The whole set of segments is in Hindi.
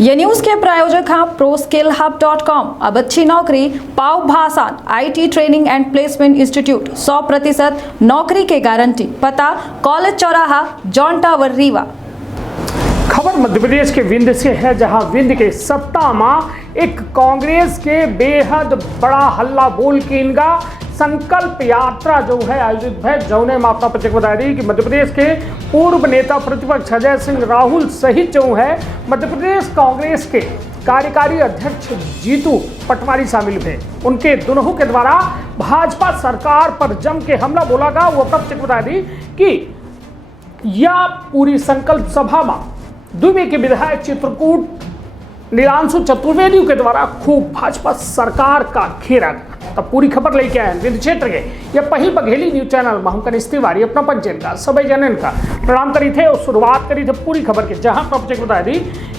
ये न्यूज के प्रायोजक हैं ProSkillHub.com। अब अच्छी नौकरी पाओ भाषा IT training and placement institute 100% नौकरी के गारंटी। पता कॉलेज चौराहा जॉन टावर रीवा। खबर मध्य प्रदेश के विंध्य से है, जहां विंध्य के सत्ता में एक कांग्रेस के बेहद बड़ा हल्ला बोल के इनका संकल्प यात्रा जो है आयोजित है। जौने में अपना प्रतिक्रिया बता दी कि मध्य प्रदेश के पूर्व नेता प्रतिपक्ष अजय सिंह राहुल सहित जो है मध्य प्रदेश कांग्रेस के कार्यकारी अध्यक्ष जीतू पटवारी शामिल हुए। उनके दोनों के द्वारा भाजपा सरकार पर जम के हमला बोला गया। वो अपना प्रतिक्रिया बता दी कि यह पूरी संकल्प सभा में दुबे के विधायक चित्रकूट नीलांशु चतुर्वेदी के द्वारा खूब भाजपा सरकार का घेरा। तब पूरी खबर लेके आए विंध्य क्षेत्र के यह पहल बघेली न्यूज चैनल में हम कनिष्ठ तिवारी अपना पंचन का सभी जनन का प्रणाम करी थे और शुरुआत करी थे पूरी खबर के, जहां पर बता दी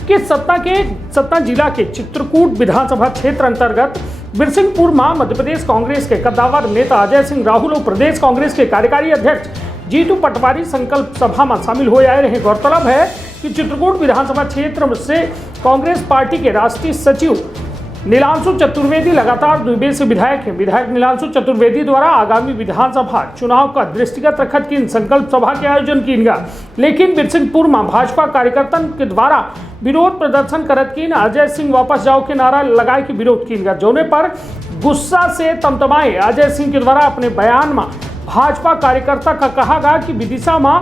कि सतना जिला के चित्रकूट विधानसभा क्षेत्र अंतर्गत बिरसिंहपुर में मध्य प्रदेश कांग्रेस के कद्दावर नेता अजय सिंह राहुल और प्रदेश कांग्रेस के कार्यकारी अध्यक्ष जीतू पटवारी संकल्प सभा में शामिल हो आए रहे। गौरतलब है कि चित्रकूट विधानसभा क्षेत्र से कांग्रेस पार्टी के राष्ट्रीय सचिव नीलांशु चतुर्वेदी लगातार दुबे से विधायक हैं। विधायक नीलांशु चतुर्वेदी द्वारा आगामी विधानसभा चुनाव का दृष्टिगत रखत की संकल्प सभा के आयोजन की गया, लेकिन बिरसिंहपुर में भाजपा कार्यकर्ता के द्वारा विरोध प्रदर्शन करत की अजय सिंह वापस जाओ के नारा लगाए के विरोध की गया। जोने पर गुस्सा से तमतमाए अजय सिंह के द्वारा अपने बयान में भाजपा कार्यकर्ता का कहा गया कि विदिशा में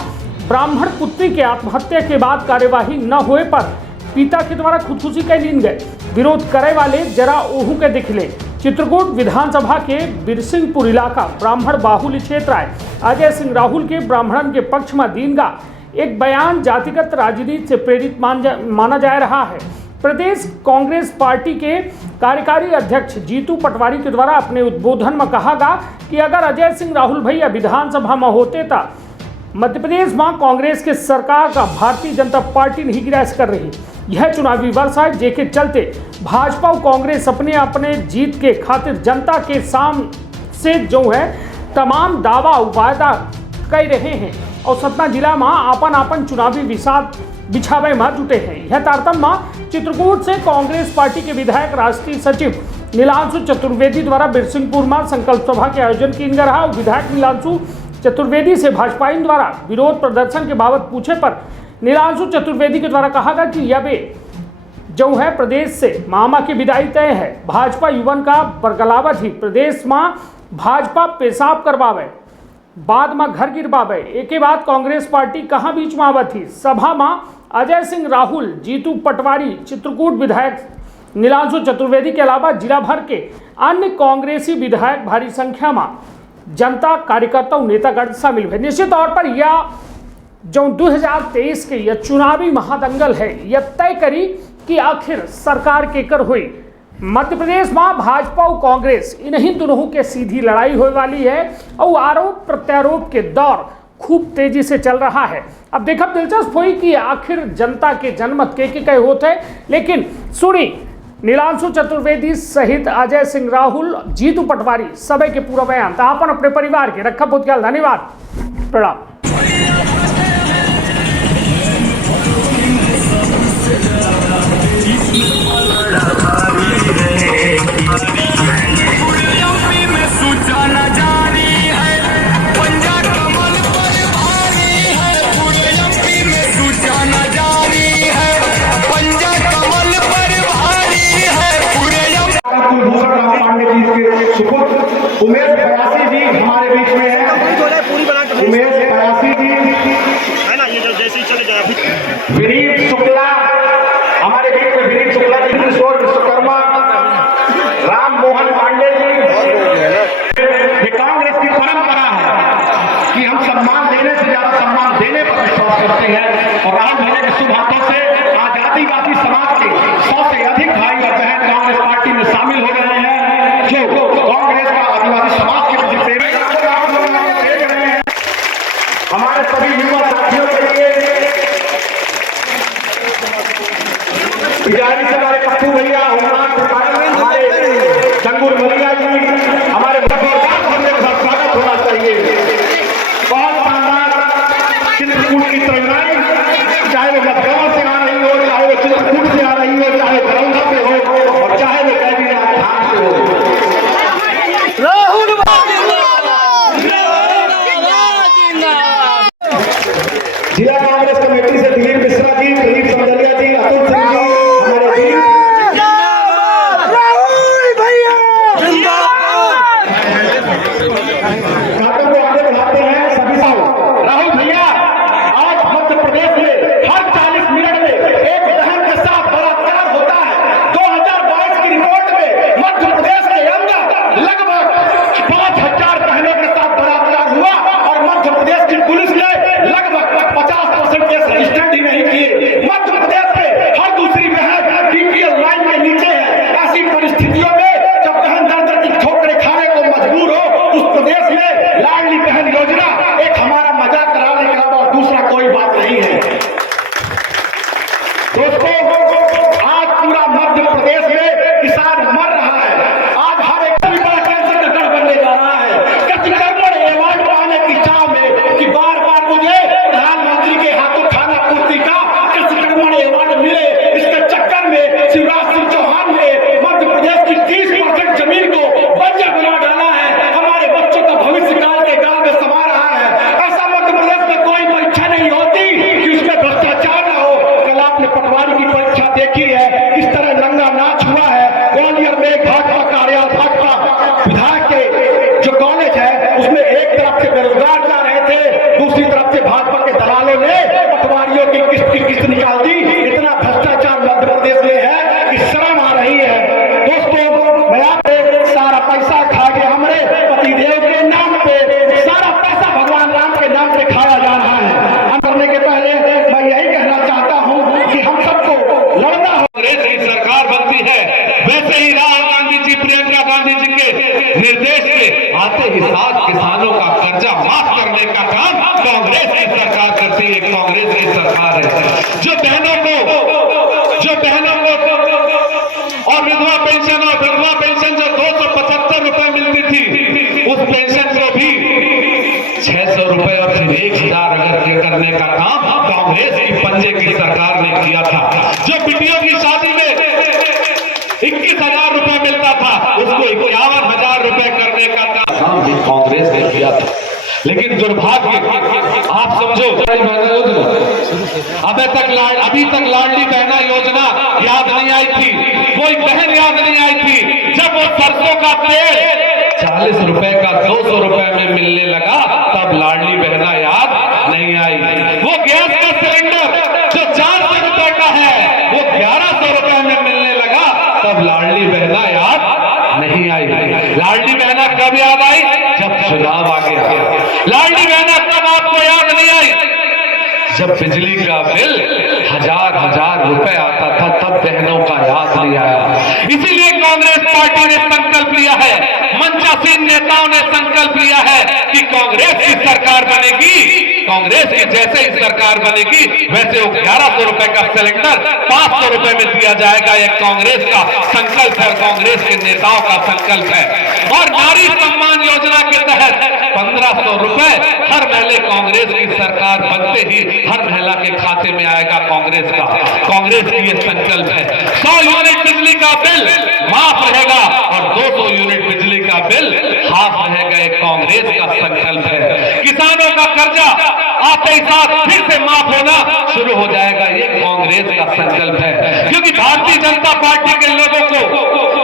ब्राह्मण पुत्री के आत्महत्या के बाद कार्यवाही न होए पर पिता के द्वारा खुदकुशी कर लीन गए। विरोध करे वाले जरा ओहू के दिखले। चित्रकूट विधानसभा के बिरसिंहपुर इलाका ब्राह्मण बाहुल्य क्षेत्र है। अजय सिंह राहुल के ब्राह्मणन के पक्ष में दीन का एक बयान जातिगत राजनीति से प्रेरित माना जा रहा है। प्रदेश कांग्रेस पार्टी के कार्यकारी अध्यक्ष जीतू पटवारी के द्वारा अपने उद्बोधन में कहा गया कि अगर अजय सिंह राहुल भैया विधानसभा में होते तो मध्य प्रदेश में कांग्रेस के सरकार का भारतीय जनता पार्टी नहीं गिरास कर रही। यह चुनावी वर्ष है, जेके चलते भाजपा और कांग्रेस अपने अपने जीत के खातिर जनता के सामने से जो है तमाम दावा वायदा कर रहे हैं और सतना जिला में आपन चुनावी विषाद बिछावे में जुटे हैं। यह तारतम्य में चित्रकूट से कांग्रेस पार्टी के विधायक राष्ट्रीय सचिव नीलांशु चतुर्वेदी द्वारा बिरसिंहपुर में संकल्प सभा के आयोजन की रहा। विधायक नीलांशु चतुर्वेदी से भाजपाइन द्वारा विरोध प्रदर्शन के बाबत पूछे पर नीलांशु चतुर्वेदी के द्वारा कहा गया कि यह जो है प्रदेश से मामा की विदाई तय है। भाजपा युवन का बरगलावत ही प्रदेश में भाजपा पेशाब करवावे, बाद में घर गिरवावे, एक के बाद कांग्रेस पार्टी कहाँ बीच में आवत थी। सभा में अजय सिंह राहुल, जीतू पटवारी, चित्रकूट विधायक नीलांशु चतुर्वेदी के अलावा जिला भर के अन्य कांग्रेसी विधायक भारी संख्या में जनता कार्यकर्ता और नेतागण शामिल हुए। निश्चित तौर पर यह जो 2023 के यह चुनावी महादंगल है, यह तय करी कि आखिर सरकार केकर हुई। मध्य प्रदेश में भाजपा और कांग्रेस इन्हीं दोनों के सीधी लड़ाई होने वाली है और आरोप प्रत्यारोप के दौर खूब तेजी से चल रहा है। अब देखा दिलचस्प हुई कि आखिर जनता के जनमत के होते हैं, लेकिन सुनी नीलांशु चतुर्वेदी सहित अजय सिंह राहुल, जीतू पटवारी सभी के पूरा बयान। तो अपन अपने परिवार के रखा बहुत ख्याल। धन्यवाद, प्रणाम। उमेश बयासी जी हमारे बीच में है। उमेश बयासी जी है ना, ये जैसे ही चले जाए। विनीत शुक्ला हमारे बीच में, विनीत शुक्ला जी, किशोर विश्वकर्मा, राम मोहन पांडे जी। ये कांग्रेस की परंपरा है कि हम सम्मान देने से ज्यादा सम्मान देने पर विश्वास करते हैं। और राहुल भैया के शुभ हाथों से आज आदिवासी समाज के 100 से अधिक भाई और बहन कांग्रेस पार्टी में शामिल हो रहे हैं, जो कांग्रेस का आदिवासी समाज के प्रति प्रेम देख रहे हैं। हमारे सभी युवा साथियों के लिए पुजारी से हमारे पप्पू भैया, हमारे चंगुर मलिया जी, हमारे स्वागत होना चाहिए। बहुत शानदार चित्रकूट की तरंगाई, चाहे वो लखनऊ से आ रही हो, चाहे वो चित्रकूट किसानों का कर्जा माफ करने का काम कांग्रेस की सरकार करती है। कांग्रेस की सरकार है जो बहनों को और विधवा पेंशन जो 275 रुपए मिलती थी, उस पेंशन को भी 600 रुपए और फिर 1000 अगर करने का काम कांग्रेस की पंजे की सरकार ने किया था। जो बेटियों की शादी में 21,000 रुपए मिलता था, उसको 51,000 रुपए करने का काम भी कांग्रेस ने किया था। लेकिन दुर्भाग्य, आप समझो, अभी तक लाडली बहना योजना याद नहीं आई थी, कोई बहन याद नहीं आई थी। जब वो सरसों का तेल 40 रुपए का 200 रुपए में मिलने लगा, तब लाडली बहना याद नहीं आई। वो गैस का सिलेंडर जो 400 रुपए का है, वो 1100 रुपए में मिलने लगा, तब लाडली बहना याद नहीं आई। लाडली बहना कब याद आई? जब चुनाव आ गया। लाडली बहना कब आपको याद नहीं आई? जब बिजली का बिल 1000 रुपए आता था, तब बहनों का याद नहीं आया। इसीलिए कांग्रेस पार्टी ने संकल्प लिया है, मंचासीन नेताओं ने संकल्प लिया है कि कांग्रेस की सरकार बनेगी। कांग्रेस की जैसे ही सरकार बनेगी, वैसे वो 1100 रुपए का सिलेंडर 500 रुपए में दिया जाएगा। ये कांग्रेस का संकल्प है, कांग्रेस के नेताओं का संकल्प है। और नारी सम्मान योजना के तहत 1500 रुपए हर महीने कांग्रेस की सरकार बनते ही हर महिला के खाते में आएगा कांग्रेस का। कांग्रेस की ये संकल्प है। 100 यूनिट बिजली का बिल माफ रहेगा और 200 यूनिट बिजली का बिल हाफ रहेगा। एक कांग्रेस का संकल्प है। किसानों का कर्जा आते ही साथ फिर से माफ होना शुरू हो जाएगा। ये कांग्रेस का संकल्प है। क्योंकि भारतीय जनता पार्टी के लोगों को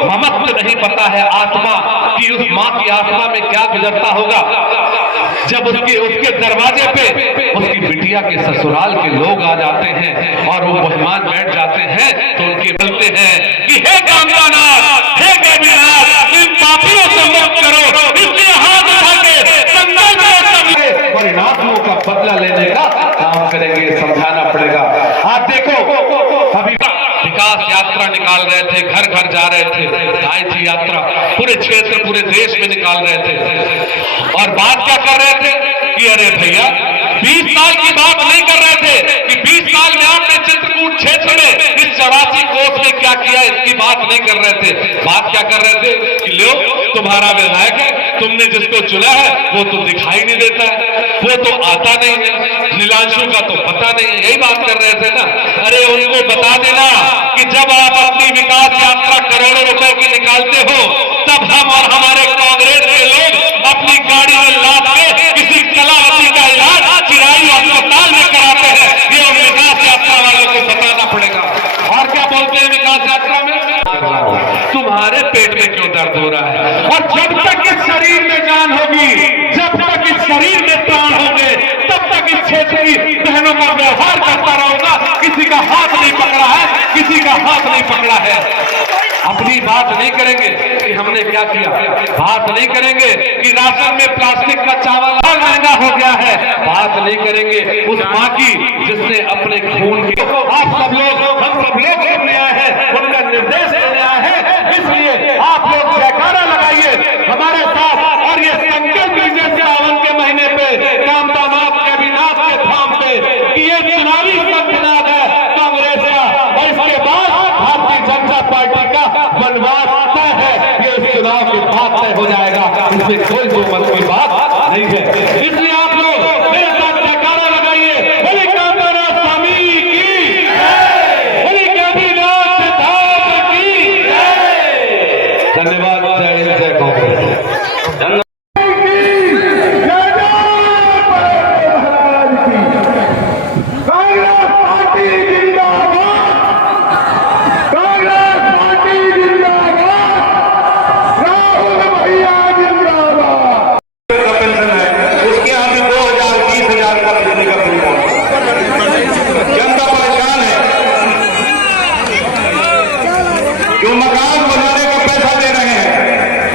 ममत्व नहीं पता है आत्मा कि उस माँ की आत्मा में क्या गुजरता होगा जब उसके दरवाजे पे उसकी बिटिया के ससुराल के लोग आ जाते हैं और वो मेहमान बैठ जाते हैं, तो उनके बोलते हैं कि हे कामतानाथ, हे गैबीनाथ, इन पापियों से मुक्त करो, इसके हाथ उठा के संकल्प करो, परिणामों का बदला लेने का काम करेंगे। समझाना पड़ेगा। आप देखो, अभी विकास यात्रा निकाल रहे थे, घर घर जा रहे थे, आई थी यात्रा, पूरे क्षेत्र पूरे देश में निकाल रहे थे। और बात क्या कर रहे थे कि अरे भैया 20 साल की बात नहीं कर रहे थे कि 20 साल में आपने चित्रकूट क्षेत्र में इस 84 कोस में क्या किया, इसकी बात नहीं कर रहे थे। बात क्या कर रहे थे कि लो तुम्हारा विधायक है, तुमने जिसको चुना है वो तो दिखाई नहीं देता है, वो तो आता नहीं है, नीलांशु का तो पता नहीं है। यही बात कर रहे थे ना। अरे उनको बता देना कि जब आप अपनी विकास यात्रा करोड़ों रुपए की निकालते हो, तब हम और हमारे कांग्रेस के लोग अपनी गाड़ी में लाद के किसी कलावती का इलाज चिरायु अस्पताल में कराते हैं। ये विकास यात्रा वालों को बताना पड़ेगा। और क्या बोलते हैं विकास यात्रा में? तुम्हारे पेट में क्यों दर्द हो रहा है? और जब तक इस शरीर में जान होगी, जब तक इस शरीर में प्राण होंगे, तब तक इस क्षेत्र की बहनों का व्यवहार करता रहूंगा। किसी का हाथ नहीं पकड़ा है, किसी का हाथ नहीं पकड़ा है। अपनी बात नहीं करेंगे कि हमने क्या किया, बात नहीं करेंगे कि राशन में प्लास्टिक का चावल और महंगा हो गया है, बात नहीं करेंगे उस माँ की जिसने अपने खून की। आप सब लोग, हम सब लोग सुनने आए हैं, उनका निर्देश देने आए हैं। इसलिए आप लोग जयकारा लगाइए हमारे साथ। और ये संकल्प लीजिए सावन के महीने पे कामतानाथ कैबिनाथ के धाम पे कि ये चुनावी संकनाद है कांग्रेस का। और इसके बाद भारतीय जनता पार्टी का बनवास तय है। ये इस चुनाव के बाद तय हो जाएगा, इसमें कोई दो मत की बात नहीं है। इसलिए आप लोग मेरे साथ जयकारा लगाइए। बोले कामतानाथ स्वामी की, बोले कैबिनाथ धाम की। धन्यवाद। जय हिंद, जय कांग्रेस।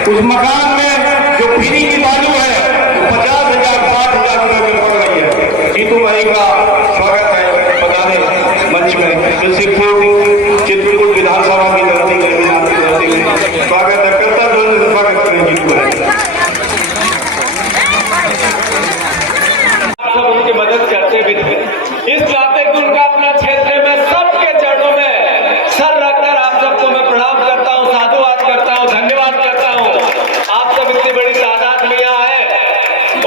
उस मकान में जो पीढ़ी की बालू है 50,000 60,000 रुपए में पड़ गई है। जीतू भाई का स्वागत है पधारे मंच में। चित्रकूट विधानसभा की धरती स्वागत है, करता स्वागत करें जीतू भाई।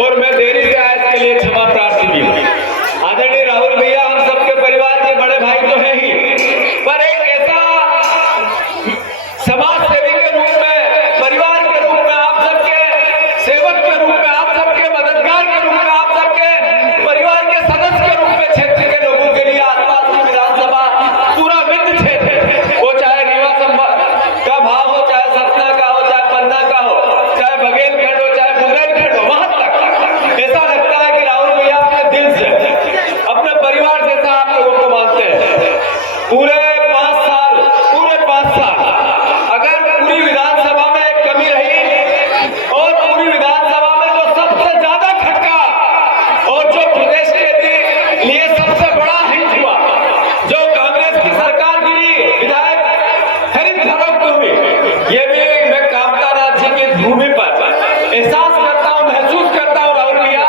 और मैं देरी से आया इसके लिए क्षमा प्रार्थी भी हूँ। आदरणीय राहुल भैया हम सबके परिवार के बड़े भाई तो है ही, पर एक ऐसा समाज सेवी के रूप में, परिवार के रूप में, आप सबके सेवक के रूप में, आप सबके मददगार के रूप में, आप सबके परिवार के सदस्य के रूप में क्षेत्र के लोगों के लिए आसपास की विधानसभा पूरा विंध्य क्षेत्र, वो चाहे रीवा का भाव हो, चाहे सतना का हो, चाहे पन्ना का हो, चाहे बघेलखंड हो, चाहे बुंदेलखंड हो, वहां तक ऐसा लगता है कि राहुल भैया अपने दिल से, अपने परिवार जैसा आप लोगों को मानते हैं। पूरे 5 साल अगर पूरी विधानसभा में एक कमी रही और पूरी विधानसभा में जो सबसे ज्यादा खटका और जो प्रदेश के लिए सबसे बड़ा हिट हुआ, जो कांग्रेस की सरकार गिरी, विधायक खरीद फरोख्त हुई, ये भी मैं कामता राज जी की भूमि पर एहसास करता हूँ, महसूस करता हूँ राहुल भैया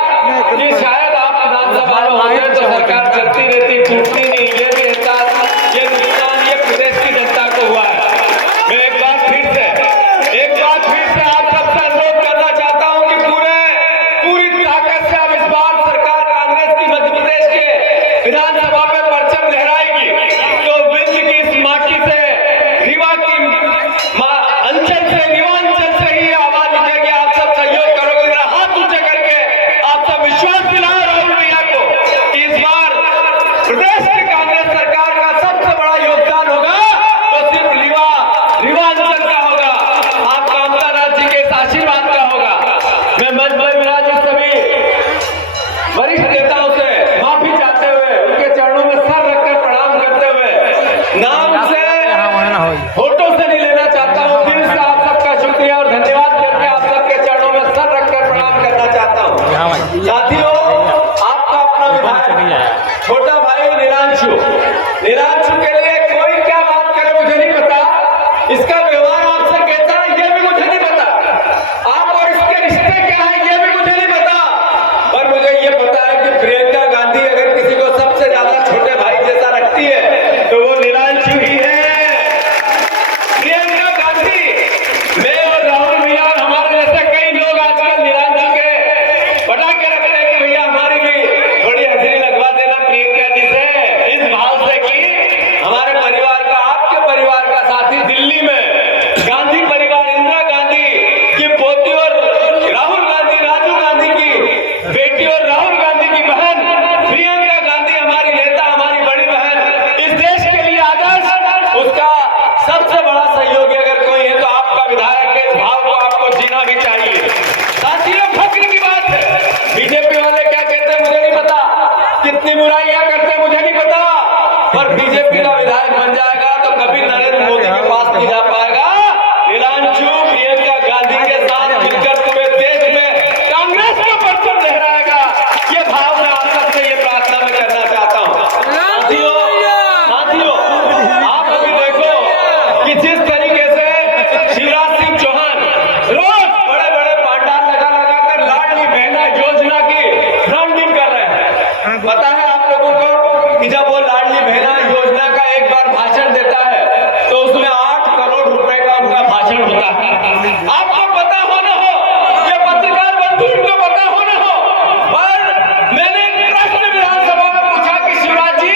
कि शायद आप विधानसभा में होते तो सरकार चलती रहती, टूटती नहीं। ये भी एहसास, ये नुकसान ये प्रदेश की जनता को हुआ है। मैं एक बार फिर से आप सबसे अनुरोध करना चाहता हूं कि पूरी ताकत से अब इस बार सरकार कांग्रेस की मध्य प्रदेश के विधानसभा में परचम लहराएगी तो विंध्य की इस माटी से, रीवा की अंचल से, रीवांचल से ही आवाज उठेगी। आप सब सहयोग करोगे, जरा हाथ ऊंचे करके आप सब विश्वास दिलाओ राहुल भैया को कि इस बार प्रदेश की कांग्रेस सरकार का सबसे बड़ा योगदान होगा तो सिर्फ रीवांचल का होगा, आप कामता राज जी के आशीर्वाद का होगा। मैं मंच पर विराजित सभी वरिष्ठ नेताओं से माफी चाहते हुए, उनके चरणों में सर रखकर प्रणाम करते हुए, नाम से फोटो से नहीं लेना चाहता हूँ, दिल से आप सबका शुक्रिया और धन्यवाद करके आप सबके चरणों में सर रखकर प्रणाम करना चाहता हूँ। साथियों, आपका अपना विधायक छोटा भाई निरांशु के लिए कोई क्या बात करे मुझे नहीं पता, इसका व्यवहार आपसे कैसा है ये भी मुझे नहीं पता, आप और इसके रिश्ते क्या है ये भी मुझे नहीं पता, पर मुझे ये पता है कि प्रियंका गांधी अगर किसी को सबसे ज्यादा छोटे भाई जैसा रखती है तो वो निरांशु ही है। प्रियंका गांधी, मैं और राहुल भैया, हमारे जैसे कई लोग आजकल निरांशु के पटाखे रखते हैं कि भैया हमारी भी थोड़ी हाजिरी लगवा देना प्रियंका जी से, इस भाव से कि हमारे परिवार का, आपके परिवार का साथी दिल्ली में गांधी परिवार, इंदिरा गांधी की पोती और राहुल गांधी, राजीव गांधी की बेटी और राहुल गांधी की बहन प्रियंका गांधी, हमारी नेता, हमारी बड़ी बहन, इस देश के लिए आदर्श, उसका सबसे बड़ा सहयोगी अगर कोई है तो आपका विधायक है। इस भाव को आपको जीना भी चाहिए। साथियों, फक्र की बात है, बीजेपी वाले क्या कहते हैं मुझे नहीं पता, कितनी बुराइयां करते हैं मुझे नहीं पता, पर बीजेपी का विधायक बन जाएगा तो कभी नरेंद्र मोदी के पास नहीं जा पाएगा। निरांशु प्रियंका गांधी के साथ मिलकर पूरे देश में कांग्रेस का परचम लहराएगा, ये भाव मैं आप सबसे ये प्रार्थना में करना चाहता हूँ। साथियों, आप अभी देखो कि जिस तरीके से शिवराज सिंह चौहान रोज बड़े बड़े पांडाल लगा कर लाडली बहना योजना की ब्रांडिंग कर रहे हैं। पता है आप लोगों को कि जब वो लाडली बहना योजना का एक बार भाषण देता है तो उसमें 8 करोड़ रुपए का उनका भाषण होता है। आपको पता हो न हो, ये पत्रकार बंधु को पता हो न हो, पर मैंने एक प्रश्न विधानसभा में पूछा कि शिवराज जी,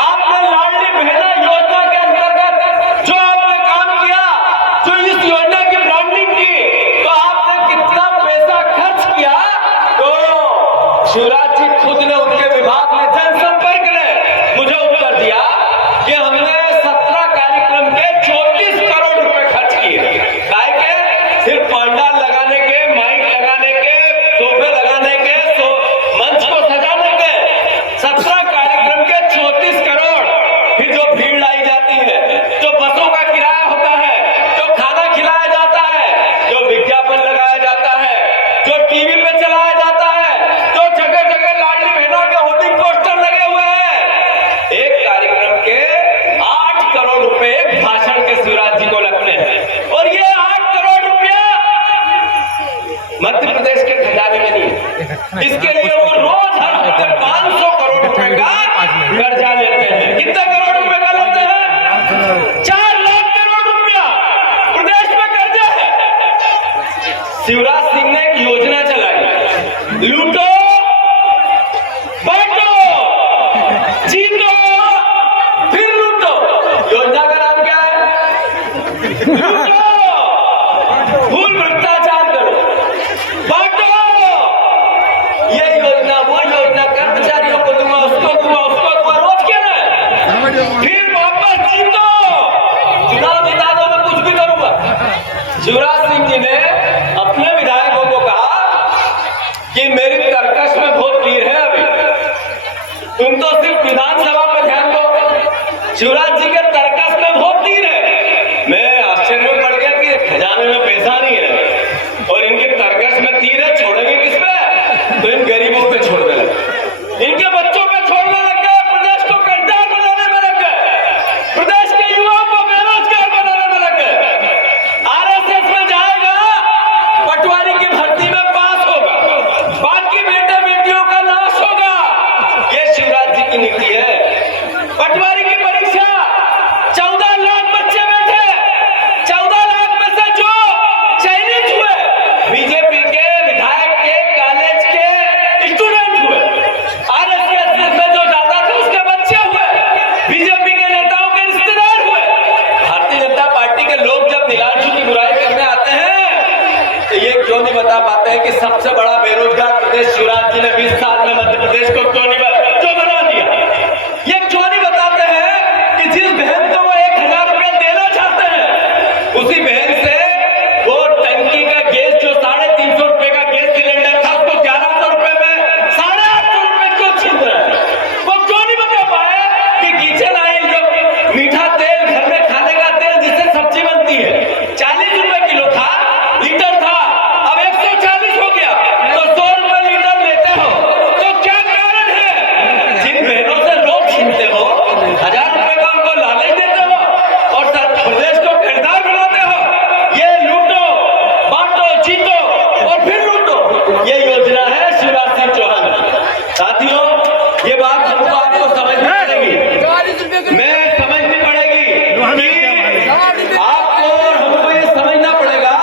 आपने लाडली बहना योजना के अंतर्गत जो आपने काम किया, जो इस योजना की ब्रांडिंग की, तो आपने कितना पैसा खर्च किया? तो शिवराज जी खुद ने, उनके विभाग ने, जनसंपर्क ने मुझे उत्तर दिया कि हमने 17 कार्यक्रम के 34 करोड़ रुपए खर्च किए। काय के? सिर्फ पंडाल लगाने के, माइक लगाने के, सोफे लगाने के, मंच को सजाने के 17 कार्यक्रम के 34 करोड़। फिर जो भीड़ लाई जाती है, जो बसों का किराया होता है, जो खाना खिलाया जाता है, जो विज्ञापन लगाया जाता है, जो टीवी पे चलाया जाता है, जो जगह जगह लाडली बहनों के होर्डिंग पोस्टर लगे हुए हैं, एक कार्यक्रम के 8 करोड़ रुपए एक भाषण के शिवराज जी को लगते हैं। और ये 8 करोड़ रुपया मध्य प्रदेश के खजाने में नहीं है, इसके लिए वो रोज हर हफ्ते 500 करोड़ रुपए का कर्जा लेते हैं। कितना करोड़ रुपए का लेते हैं? 4 लाख करोड़ रुपया प्रदेश में कर्जा है। शिवराज सिंह ने एक योजना चलाई, पिछले 20 साल में मध्य प्रदेश को क्यों बना दिया। ये क्यों नहीं बताते हैं कि जिस बहन को वो 1000 रुपया देना चाहते हैं, उसी बहन से वो टंकी का गैस जो 350 रुपए का गैस सिलेंडर था, उसको 1100 रुपए में 850 रुपए क्यों छीन रहे हैं। वो क्यों नहीं बता पाए कि किचन ऑयल जो मीठा तेल, घर में खाने का तेल जिससे सब्जी बनती है, 40 रुपए किलो था, लीटर था, अब 140 हो गया, तो 100 रुपए लीटर लेते हो। तो क्या कारण है? जिन बहनों से लोग छीनते हो, 1000 रुपए का उनको लालच देते हो और प्रदेश को खरीदार बनाते हो। ये लूटो, बांटो, जीतो और फिर लूटो, ये योजना है शिवराज सिंह चौहान की। साथियों, ये बात हमको आपको समझनी पड़ेगी, मैं समझनी पड़ेगी कि आपको और हमको ये समझना पड़ेगा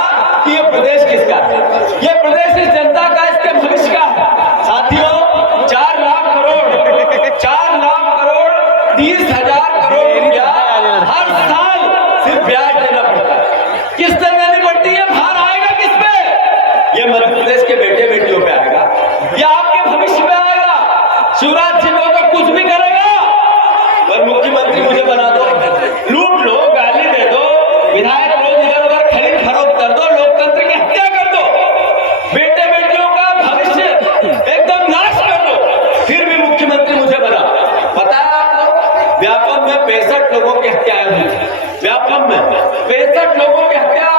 कि ये प्रदेश किसका है, ये प्रदेश इस जनता का, इसके भविष्य का है। साथियों, 4 लाख करोड़ 30,000 करोड़ रुपया हर साल सिर्फ ब्याज देना पड़ता है। किस तरह देनी पड़ती है? भार आएगा किस पे? ये मध्य प्रदेश के बेटे बेटियों पे आएगा, ये आपके भविष्य में आएगा। शिवराज सिंह तो कुछ भी करेगा, पर मुख्यमंत्री मुझे बना दो, लूट लो, गाली दे दो, विधायक रोज इधर उधर खरीद फरोख्त कर दो, लोकतंत्र की हत्या कर दो, बेटे बेटियों का भविष्य एकदम नाश कर दो, फिर भी मुख्यमंत्री मुझे बना। पता है आपको, व्यापम में 65 लोगों की हत्याएं हुई थी। व्यापम में 65 लोगों की हत्या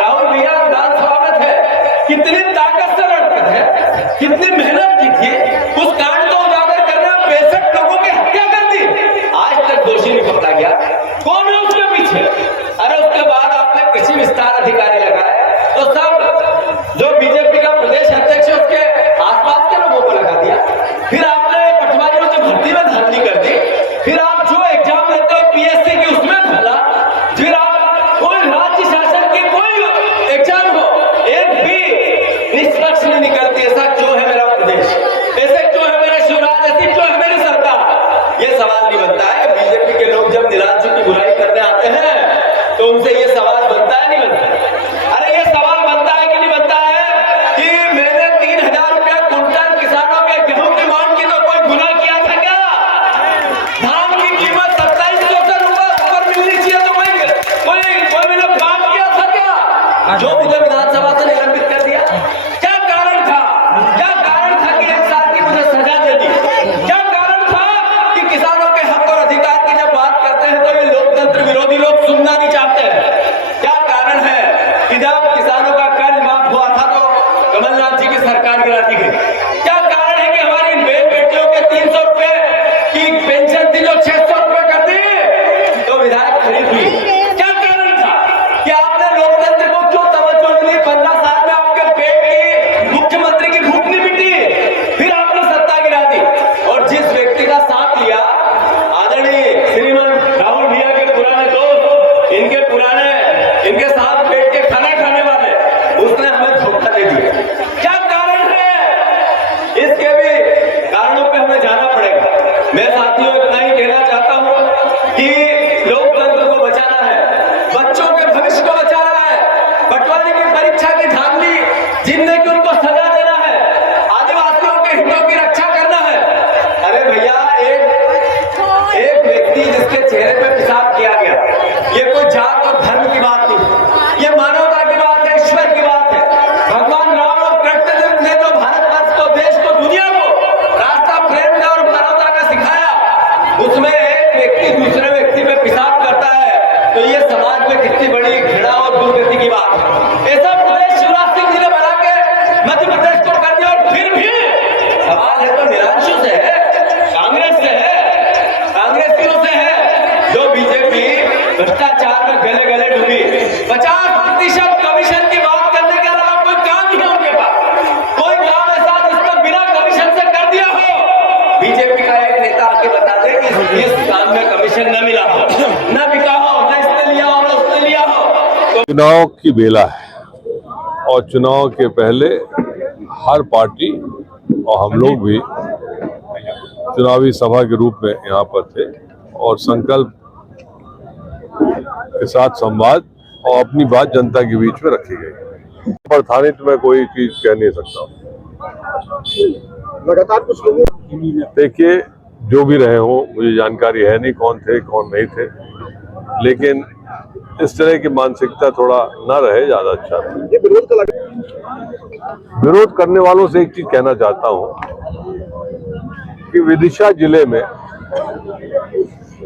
राहुल भैया विधानसभा में थे। कितनी ताकत से लड़ते थे, कितनी मेहनत की थी, उस कांड को उजागर करने में 65 लोगों की हत्या कर दी। आज तक दोषी नहीं पकड़ा गया। कौन है उसके पीछे? अरे उसके बाद आपने कृषि विस्तार अधिकारी लगाए, तो सब जो बीजेपी का प्रदेश अध्यक्ष है उसके आसपास के लोगों को लगा दिया। फिर आपने पटवारियों की भर्ती में धांधली कर दी। फिर आप जो एग्जाम लेते हो पीएससी की, उसमें धांधला। फिर आप कोई राज्य शासन की कोई एग्जाम हो, एक भी निष्पक्ष नहीं निकलती। ऐसा क्यों है मेरा प्रदेश? ऐसे क्यों है मेरा शिवराज? ऐसी क्यों है मेरी सरकार? ये सवाल नहीं बनता है। बीजेपी के लोग जब निरांशु की बुराई करने आते हैं तो उनसे ये सवाल बनता है, नहीं बनता? अरे ये सवाल बनता है कि नहीं बनता है कि मैंने 3000 रुपया कुंटल किसानों के गेहूं की मांग की, तो कोई गुनाह किया था क्या? धान की कीमत 2700 से ऊपर मिलनी चाहिए, तो कोई मैंने काम किया था क्या? जो मुझे विधानसभा से निलंबित कर दिया, क्या कारण था? क्या कारण था कि 1 साल की मुझे सजा दे दी? क्या कारण था कि किसानों के हक और अधिकार की जब बात करते हैं तो ये लोकतंत्र विरोधी लोग सुनना नहीं चाहते हैं? क्या कारण है कि जब किसानों का कर्ज माफ हुआ था तो कमलनाथ जी की सरकार गिरा दी गई? क्या कारण है कि हमारी बहन बेटियों के 300 रुपए की पेंशन थी जो 600 रुपए कर दी, तो विधायक खरीद ली? क्या कारण था कि आपने लोकतंत्र को क्यों तवज्जो नहीं दी? 15 साल में आपके पेट की, मुख्यमंत्री की भूख नहीं मिटी, फिर आपने सत्ता गिरा दी। और जिस व्यक्ति का साथ लिया, आदरणीय श्रीमान राहुल भैया के पुराने दोस्त, इनके साथ बैठ के खाना खाने वाले, उसने हमें धोखा दे दिया। क्या कारण है? इसके भी कारणों पे हमें जाना पड़ेगा। मैं साथियों इतना ही कहना चाहता हूं कि लोकतंत्र को बचाना है, बच्चों के भविष्य को बचाना है। पटवारी की परीक्षा की धांधली जिनने की उनको सजा देना है, आदिवासियों के हितों की रक्षा करना है। अरे भैया, एक व्यक्ति जिसके चेहरे पे पेशाब किया गया, ये कोई जात और धर्म की बात नहीं, ये मानवता की बात है, ईश्वर की बात है। भगवान राम और कृष्ण ने जो भारतवर्ष को, देश को, दुनिया को रास्ता प्रेम का और मानवता का सिखाया, उसमें एक व्यक्ति दूसरे व्यक्ति पे पेशाब करता है, तो ये समाज में कितनी बड़ी घृणा और दुर्गति की बात है। ऐसा प्रदेश शिवराज सिंह जी ने बना के मध्य प्रदेश को कर दिया। और फिर भी सवाल है तो निरांशु से है, कांग्रेस से है, कांग्रेसियों से है, जो बीजेपी भ्रष्टाचार में गले गले डूबी। 50% कमीशन की बात करने के अलावा कोई काम नहीं है उनके पास। कोई काम ऐसा जिस पर बिना कमीशन से कर दिया हो। बीजेपी का एक नेता आके बता दे कि इस काम में कमीशन न मिला हो, न बिका हो, न इसने लिया हो, न उसने लिया हो। चुनाव की बेला है और चुनाव के पहले हर पार्टी और हम लोग भी चुनावी सभा के रूप में यहाँ पर थे और संकल्प के साथ संवाद और अपनी बात जनता के बीच में रखी गई। पर थाने तो मैं कोई चीज कह नहीं सकता। लगातार कुछ लोगों देखिए, जो भी रहे हों, मुझे जानकारी है नहीं कौन थे कौन नहीं थे, लेकिन इस तरह की मानसिकता थोड़ा ना रहे, ज्यादा अच्छा है। ये विरोध का लगा विरोध करने वालों से एक चीज कहना चाहता हूं कि विदिशा जिले में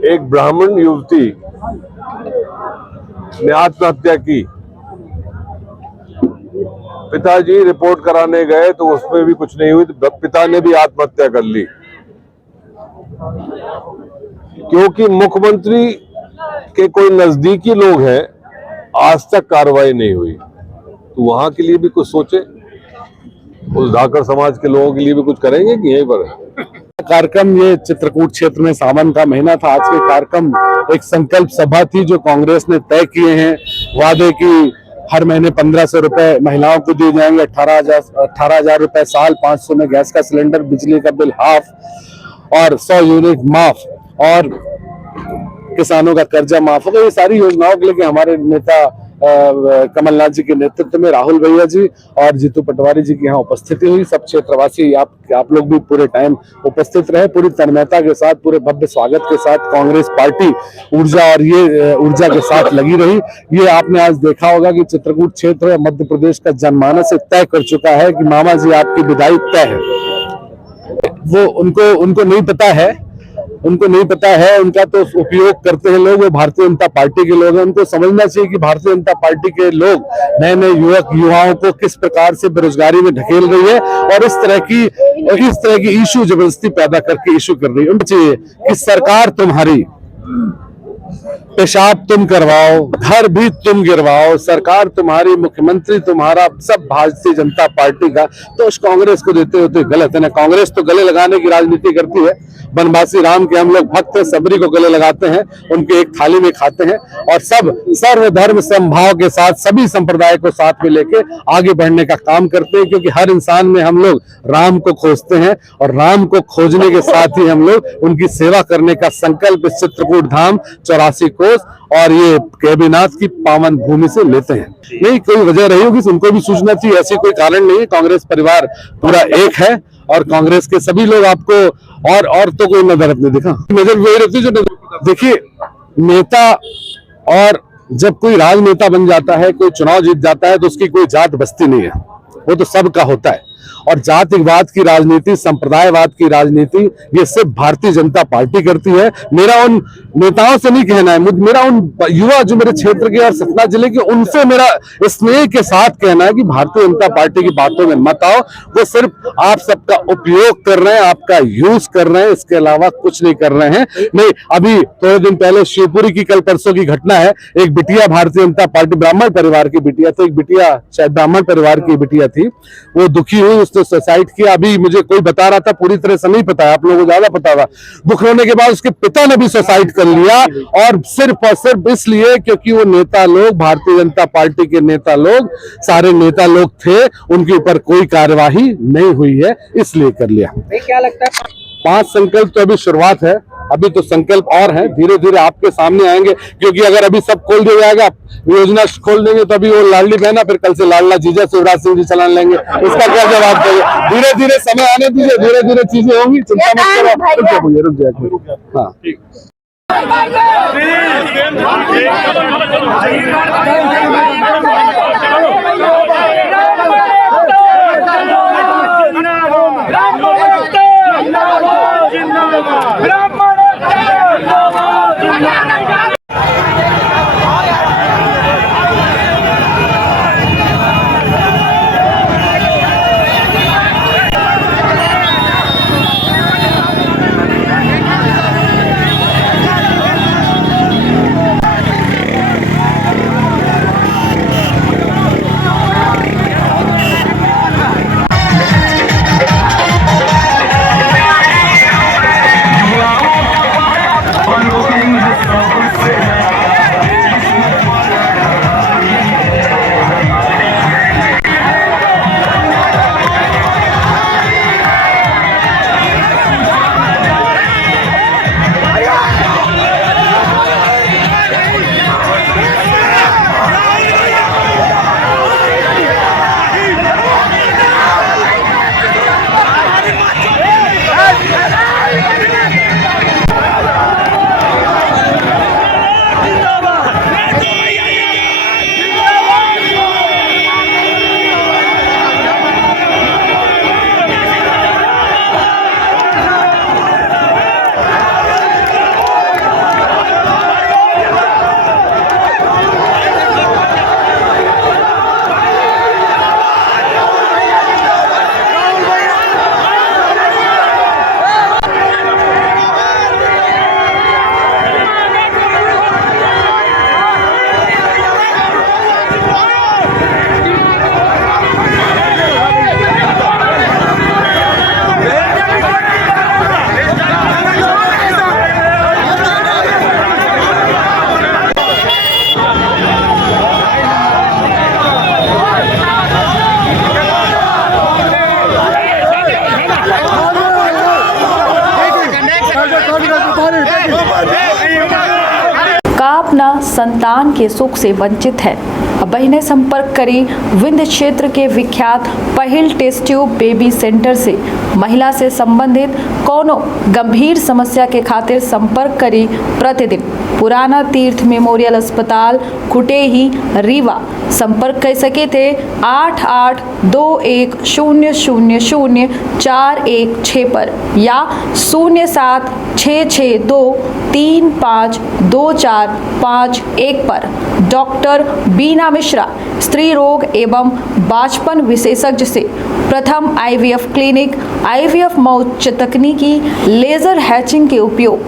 एक ब्राह्मण युवती ने आत्महत्या की। पिताजी रिपोर्ट कराने गए तो उसमें भी कुछ नहीं हुई, तो पिता ने भी आत्महत्या कर ली, क्योंकि मुख्यमंत्री के कोई नजदीकी लोग हैं, आज तक कार्रवाई नहीं हुई। तो वहां के लिए भी कुछ सोचे, उस धाकर समाज के लोगों के लिए भी कुछ करेंगे कि यहीं पर कार्यक्रम ये चित्रकूट क्षेत्र में सावन का महीना था। आज के कार्यक्रम एक संकल्प सभा थी जो कांग्रेस ने तय किए हैं। वादे की हर महीने 1500 रुपए महिलाओं को दिए जाएंगे, 18,000 रुपए साल, 500 में गैस का सिलेंडर, बिजली का बिल हाफ और 100 यूनिट माफ, और किसानों का कर्जा माफ होगा। ये सारी योजनाओं के लिए हमारे नेता कमलनाथ जी के नेतृत्व में राहुल भैया जी और जीतू पटवारी जी की यहाँ उपस्थिति हुई। सब क्षेत्रवासी आप लोग भी पूरे टाइम उपस्थित रहे, पूरी तन्मयता के साथ, पूरे भव्य स्वागत के साथ। कांग्रेस पार्टी ऊर्जा के साथ लगी रही। ये आपने आज देखा होगा कि चित्रकूट क्षेत्र मध्य प्रदेश का जनमानस तय कर चुका है कि मामा जी आपकी विदाई तय है। वो उनको नहीं पता है, उनका तो उपयोग करते हैं लोग। वो भारतीय जनता पार्टी के लोग हैं। उनको समझना चाहिए कि भारतीय जनता पार्टी के लोग नए नए युवाओं को किस प्रकार से बेरोजगारी में ढकेल रही है और इस तरह की इशू जबरदस्ती पैदा करके इशू कर रही है। उनको चाहिए कि सरकार तुम्हारी, पेशाब तुम करवाओ, घर भी तुम गिरवाओ, सरकार तुम्हारी, मुख्यमंत्री तुम्हारा, सब भारतीय जनता पार्टी का। तो उस कांग्रेस को देते होते गलत है ना। कांग्रेस तो गले लगाने की राजनीति करती है। बनवासी राम के हम लोग भक्त हैं, सबरी को गले लगाते हैं, उनके एक थाली में खाते हैं और सब सर्वधर्म समभाव के साथ सभी संप्रदाय को साथ में लेके आगे बढ़ने का काम करते हैं, क्योंकि हर इंसान में हम लोग राम को खोजते हैं और राम को खोजने के साथ ही हम लोग उनकी सेवा करने का संकल्प इस चित्रकूट धाम 84 कोस और ये केबीनाथ की पावन भूमि से लेते हैं। नहीं कोई वजह रही होगी, उनको भी सूचना थी, ऐसी कोई कारण नहीं है। कांग्रेस परिवार पूरा एक है और कांग्रेस के सभी लोग आपको और तो कोई नजर नहीं दिखा। नजर वही रहती जो देखिए, नेता और जब कोई राजनेता बन जाता है, कोई चुनाव जीत जाता है, तो उसकी कोई जात बस्ती नहीं है, वो तो सबका होता है। और जातिवाद की राजनीति, संप्रदायवाद की राजनीति ये सिर्फ भारतीय जनता पार्टी करती है। मेरा उन नेताओं से नहीं कहना है, मेरा उन युवा जो मेरे क्षेत्र के और सतना जिले के, उनसे मेरा स्नेह के साथ कहना है कि भारतीय जनता पार्टी की बातों में मत आओ। वो सिर्फ आप सबका उपयोग कर रहे हैं, आपका यूज कर रहे हैं, इसके अलावा कुछ नहीं कर रहे हैं। नहीं, अभी थोड़े दिन पहले शिवपुरी की कल परसों की घटना है। एक बिटिया भारतीय जनता पार्टी ब्राह्मण परिवार की बिटिया थी, एक बिटिया शायद ब्राह्मण परिवार की बिटिया थी, वो दुखी हुई, उसने सुसाइड किया। अभी मुझे कोई बता रहा था, पूरी तरह से नहीं पता है, आप लोगों को ज्यादा पता था। दुख होने के बाद उसके पिता ने भी सुसाइड कर लिया और सिर्फ इसलिए क्योंकि वो नेता लोग, भारतीय जनता पार्टी के नेता लोग, सारे नेता लोग थे, उनके ऊपर कोई कार्यवाही नहीं हुई है, इसलिए कर लिया। क्या लगता है 5 संकल्प तो अभी शुरुआत है, अभी तो संकल्प और है, धीरे धीरे आपके सामने आएंगे। क्योंकि अगर अभी सब खोल दिया जाएगा, योजना खोल देंगे, तो अभी वो लाडली बहन, फिर कल से लाडला जीजा शिवराज सिंह जी चलान लेंगे, उसका क्या जवाब देंगे? धीरे धीरे समय आने दीजिए, धीरे धीरे चीजें होंगी, चिंता मत करो। रुक जाए हाँ का अपना संतान के सुख से वंचित है। अब ने संपर्क करी विंध्य क्षेत्र के विख्यात पहिल टेस्ट ट्यूब बेबी सेंटर से। महिला से संबंधित कोनो गंभीर समस्या के खातिर संपर्क करी प्रतिदिन पुराना तीर्थ मेमोरियल अस्पताल कुटेही रीवा। संपर्क कर सके थे 8821000416 पर या 0766235245 पर। डॉक्टर बीना मिश्रा स्त्री रोग एवं बाचपन विशेषज्ञ से प्रथम IVF क्लिनिक, IVF मौत तकनीकी, लेजर हैचिंग के उपयोग